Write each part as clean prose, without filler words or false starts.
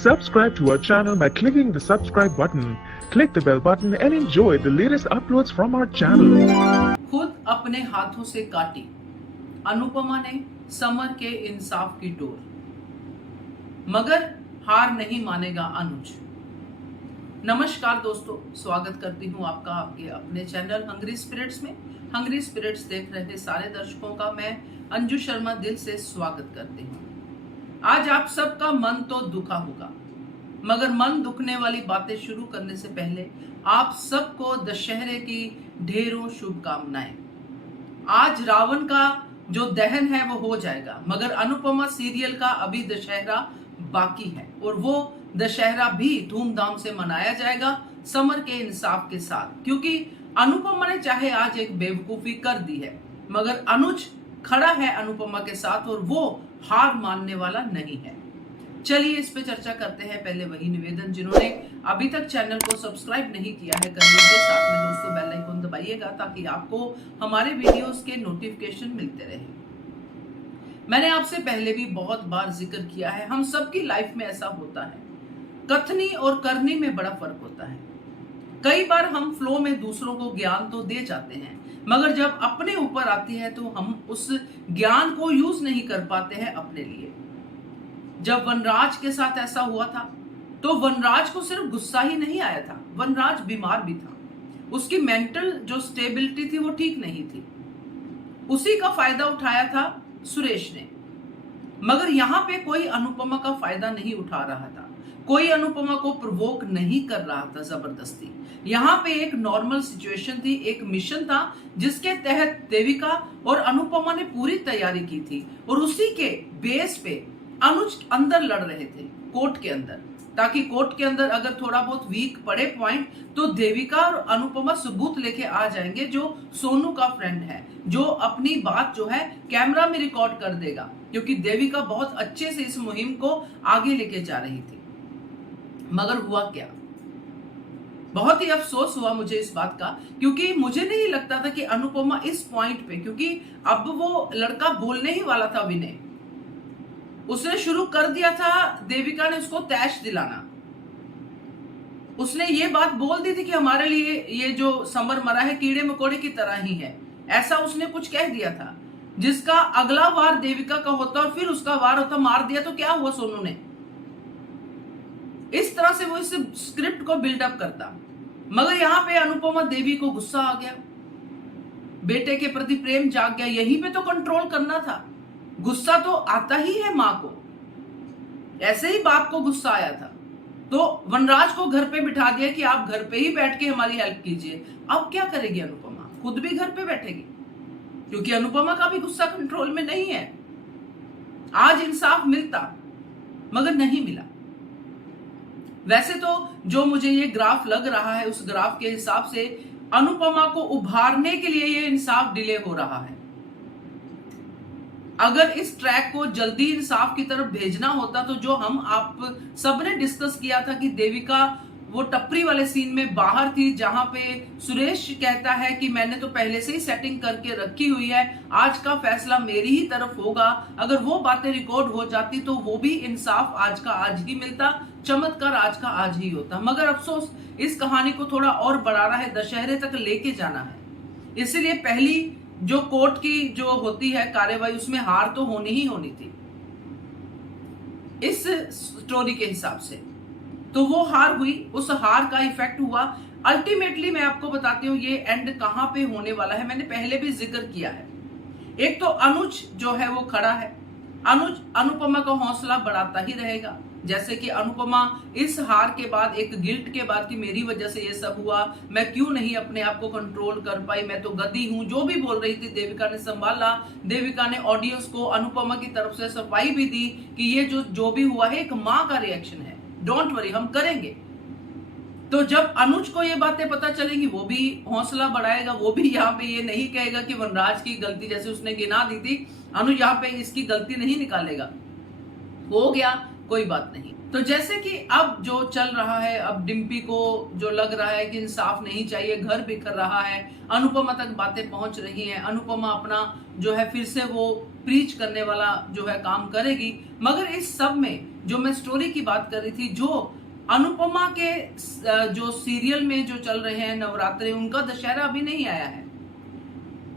Subscribe to our channel by clicking the subscribe button. Click the bell button and enjoy the latest uploads from our channel. खुद अपने हाथों से काटी अनुपमा ने summer के इंसाफ की डोर, मगर हार नहीं मानेगा अनुज। नमस्कार दोस्तों, स्वागत करती हूँ आपका आपके अपने चैनल हंग्री स्पिरिट्स में। हंग्री स्पिरिट्स देख रहे सारे दर्शकों का मैं अंजू शर्मा दिल से स्वागत करती हूँ। आज आप सबका मन तो दुखा होगा, मगर मन दुखने वाली बातें शुरू करने से पहले आप सबको दशहरे की ढेरों शुभकामनाएं। आज रावण का जो दहन है वो हो जाएगा, मगर अनुपमा सीरियल का अभी दशहरा बाकी है और वो दशहरा भी धूमधाम से मनाया जाएगा समर के इंसाफ के साथ, क्योंकि अनुपमा ने चाहे आज एक बेवकूफी कर दी है, मगर अनुज खड़ा है अनुपमा के साथ और वो हार मानने वाला नहीं है। चलिए इस पे चर्चा करते हैं। पहले वही निवेदन, जिन्होंने अभी तक चैनल को सब्सक्राइब नहीं किया है कर लीजिए, साथ में दोस्तों बेल आइकन दबाइएगा ताकि आपको हमारे वीडियोस के नोटिफिकेशन मिलते रहे। मैंने आपसे पहले भी बहुत बार जिक्र किया है, हम सबकी लाइफ में ऐसा होता है, कथनी और करनी में बड़ा फर्क होता है। कई बार हम फ्लो में दूसरों को ज्ञान तो दे जाते हैं, मगर जब अपने ऊपर आती है तो हम उस ज्ञान को यूज नहीं कर पाते हैं अपने लिए। जब वनराज के साथ ऐसा हुआ था तो वनराज को सिर्फ गुस्सा ही नहीं आया था, वनराज बीमार भी था, उसकी मेंटल जो स्टेबिलिटी थी वो ठीक नहीं थी। उसी का फायदा उठाया था सुरेश ने, मगर यहाँ पे कोई अनुपमा का फायदा नहीं उठा रहा था, कोई अनुपमा को प्रोवोक नहीं कर रहा था जबरदस्ती। यहाँ पे एक नॉर्मल सिचुएशन थी, एक मिशन था जिसके तहत देविका और अनुपमा ने पूरी तैयारी की थी और उसी के बेस पे अनुज अंदर लड़ रहे थे कोर्ट के अंदर, ताकि कोर्ट के अंदर अगर थोड़ा बहुत वीक पड़े पॉइंट तो देविका और अनुपमा सबूत लेके आ जाएंगे, जो सोनू का फ्रेंड है, जो अपनी बात जो है कैमरा में रिकॉर्ड कर देगा, क्योंकि देविका बहुत अच्छे से इस मुहिम को आगे लेके जा रही थी। मगर हुआ क्या, बहुत ही अफसोस हुआ मुझे इस बात का, क्योंकि मुझे नहीं लगता था कि अनुपमा इस पॉइंट पे, क्योंकि अब वो लड़का बोलने ही वाला था विनय, उसने शुरू कर दिया था देविका ने उसको तैश दिलाना। उसने ये बात बोल दी थी कि हमारे लिए ये जो समर मरा है कीड़े मकोड़े की तरह ही है, ऐसा उसने कुछ कह दिया था, जिसका अगला वार देविका का होता और फिर उसका वार होता। मार दिया तो क्या हुआ सोनू ने, इस तरह से वो इस स्क्रिप्ट को बिल्डअप करता। मगर यहाँ पे अनुपमा देवी को गुस्सा आ गया, बेटे के प्रति प्रेम जाग गया, यहीं पे तो कंट्रोल करना था। गुस्सा तो आता ही है मां को, ऐसे ही बाप को गुस्सा आया था तो वनराज को घर पे बिठा दिया कि आप घर पे ही बैठ के हमारी हेल्प कीजिए। अब क्या करेगी अनुपमा, खुद भी घर पे बैठेगी, क्योंकि अनुपमा का भी गुस्सा कंट्रोल में नहीं है। आज इंसाफ मिलता मगर नहीं मिला। वैसे तो जो मुझे ये ग्राफ लग रहा है उस ग्राफ के हिसाब से अनुपमा को उभारने के लिए ये इंसाफ डिले हो रहा है। अगर इस ट्रैक को जल्दी इंसाफ की तरफ भेजना होता तो जो हम आप सबने डिस्कस किया था कि देविका वो टपरी वाले सीन में बाहर थी, जहां पे सुरेश कहता है कि मैंने तो पहले से ही सेटिंग करके रखी हुई है, आज का फैसला मेरी ही तरफ होगा। अगर वो बातें रिकॉर्ड हो जाती तो वो भी इंसाफ आज का आज ही मिलता, चमत्कार आज का आज ही होता। मगर अफसोस इस कहानी को थोड़ा और बढ़ाना है, दशहरे तक लेके जाना है, इसलिए पहली जो कोर्ट की जो होती है कार्यवाही उसमें हार तो होनी ही होनी थी इस स्टोरी के हिसाब से, तो वो हार हुई, उस हार का इफेक्ट हुआ। अल्टीमेटली मैं आपको बताती हूँ ये एंड कहां पे होने वाला है, मैंने पहले भी जिक्र किया है। एक तो अनुज जो है वो खड़ा है, अनुज अनुपमा का हौसला बढ़ाता ही रहेगा, जैसे कि अनुपमा इस हार के बाद एक गिल्ट के बाद कि मेरी वजह से ये सब हुआ, मैं क्यों नहीं अपने आप को कंट्रोल कर पाई, मैं तो गधी हूं, जो भी बोल रही थी देविका ने संभाला। देविका ने ऑडियंस को अनुपमा की तरफ से सफाई भी दी कि ये जो भी हुआ है एक माँ का रिएक्शन है, डोंट वरी हम करेंगे। तो जब अनुज को ये बातें पता चलेंगी वो भी हौसला बढ़ाएगा, वो भी यहाँ पे ये नहीं कहेगा कि वनराज की गलती, जैसे उसने गिना दी थी, अनुज यहाँ पे इसकी गलती नहीं निकालेगा, हो गया कोई बात नहीं। तो जैसे कि अब जो चल रहा है, अब डिम्पी को जो लग रहा है कि इंसाफ नहीं चाहिए, घर बिखर रहा है, अनुपमा तक बातें पहुंच रही हैं, अनुपमा अपना जो है फिर से वो प्रीच करने वाला जो है काम करेगी, मगर इस सब में जो मैं स्टोरी की बात कर रही थी, जो अनुपमा के जो सीरियल में जो चल रहे हैं नवरात्रि, उनका दशहरा अभी नहीं आया है।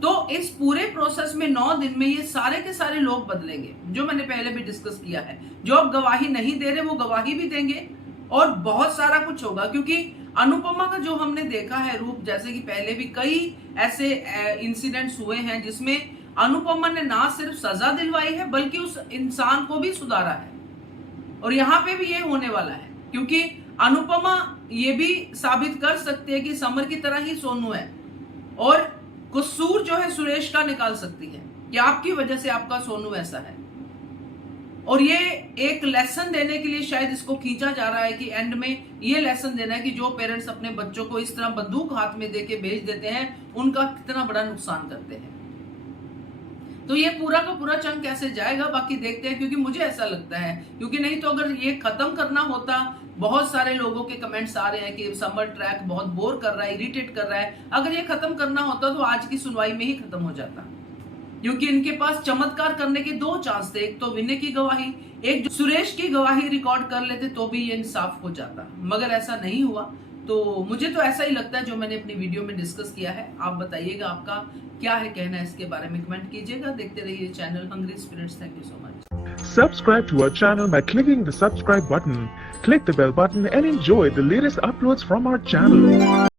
तो इस पूरे प्रोसेस में 9 दिन में ये सारे के सारे लोग बदलेंगे, जो मैंने पहले भी डिस्कस किया है। जो अब गवाही नहीं दे रहे वो गवाही भी देंगे और बहुत सारा कुछ होगा, क्योंकि अनुपमा का जो हमने देखा है रूप, जैसे कि पहले भी कई ऐसे इंसिडेंट्स हुए हैं जिसमें अनुपमा ने ना सिर्फ सजा दिलवाई है बल्कि उस इंसान को भी सुधारा है। और यहाँ पे भी ये होने वाला है, क्योंकि अनुपमा ये भी साबित कर सकती है कि समर की तरह ही सोनू है, और कसूर जो है सुरेश का निकाल सकती है कि आपकी वजह से आपका सोनू ऐसा है। और ये एक लेसन देने के लिए शायद इसको खींचा जा रहा है कि एंड में ये लेसन देना है कि जो पेरेंट्स अपने बच्चों को इस तरह बंदूक हाथ में देके भेज देते हैं उनका कितना बड़ा नुकसान करते हैं। तो ये पूरा का पूरा चंक कैसे जाएगा बाकी देखते हैं, क्योंकि मुझे ऐसा लगता है, क्योंकि नहीं तो अगर ये खत्म करना होता, बहुत सारे लोगों के कमेंट्स आ रहे हैं कि समर ट्रैक बहुत बोर कर रहा है, इरिटेट कर रहा है। अगर ये खत्म करना होता तो आज की सुनवाई में ही खत्म हो जाता, क्योंकि इनके पास चमत्कार करने के 2 चांस थे। एक तो विनय की गवाही, एक जो सुरेश की गवाही रिकॉर्ड कर लेते तो भी ये इंसाफ हो जाता, मगर ऐसा नहीं हुआ। तो मुझे तो ऐसा ही लगता है जो मैंने अपनी वीडियो में डिस्कस किया है। आप बताइएगा आपका क्या है कहना है इसके बारे में, कमेंट कीजिएगा। देखते रहिए channel Hungry Spirits. Thank you so much. Subscribe to our channel by clicking the subscribe button. Click the bell button and enjoy the latest uploads from our channel.